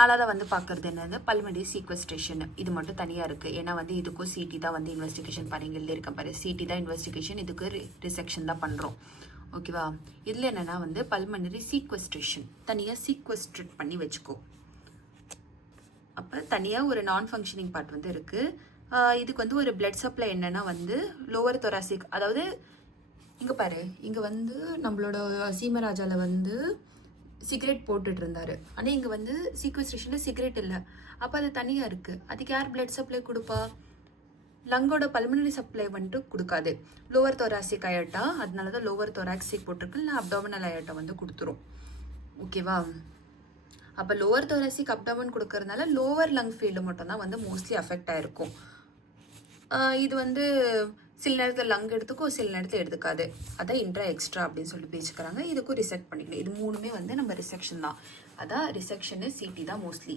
நாலாவது வந்து பார்க்குறது என்னது பல்மனரி சீக்வஸ்ட்ரேஷன். இது மட்டும் தனியாக இருக்குது. ஏன்னா வந்து இதுக்கும் சிடி தான் வந்து இன்வெஸ்டிகேஷன் பாருங்க எழுதியிருக்கேன் பாரு. சிடி தான் இன்வெஸ்டிகேஷன், இதுக்கு ரிசெக்ஷன் தான் பண்ணுறோம். ஓகேவா? இதில் என்னென்னா வந்து பல்மனரி சீக்வஸ்ட்ரேஷன் தனியாக சீக்வஸ்ட்ரேட் பண்ணி வச்சுக்கோ. அப்போ தனியாக ஒரு நான் ஃபங்க்ஷனிங் பார்ட் வந்து இருக்குது. இதுக்கு வந்து ஒரு பிளட் சப்ளை என்னென்னா வந்து லோவர் தொராசிக், அதாவது இங்கே பாரு, இங்கே வந்து நம்மளோட சீமராஜாவில் வந்து சிகரெட் போட்டுட்டு இருந்தாரு. ஆனால் இங்கே வந்து சீக்வஸ்ட்ரேஷனில் சிகரெட் இல்லை. அப்போ அது தனியாக இருக்குது. அதுக்கு யார் பிளட் சப்ளை கொடுப்பா? லங்கோட பல்மனரி சப்ளை வந்துட்டு கொடுக்காது. லோவர் தொராசிக் அயட்டா, அதனால தான் லோவர் தொராக்சிக் போட்டிருக்கு. இல்லை அப்டாமினல் அயட்டா வந்து கொடுத்துரும். ஓகேவா? அப்போ லோவர் தொராசிக் அப்டாமன் கொடுக்கறதுனால லோவர் லங் ஃபீல்டு மட்டும் தான் வந்து மோஸ்ட்லி அஃபெக்ட் ஆகிருக்கும். இது வந்து சில நேரத்தில் லங் எடுத்துக்கும், சில நேரத்தில் எடுத்துக்காது. அதான் இன்ட்ரா எக்ஸ்ட்ரா அப்படின்னு சொல்லி பேசிக்கிறாங்க. இதுக்கும் ரிசெக்ட் பண்ணிக்கணும். இது மூணுமே வந்து நம்ம ரிசெக்ஷன் தான். அதான் ரிசெக்ஷனு சிடி தான் மோஸ்ட்லி.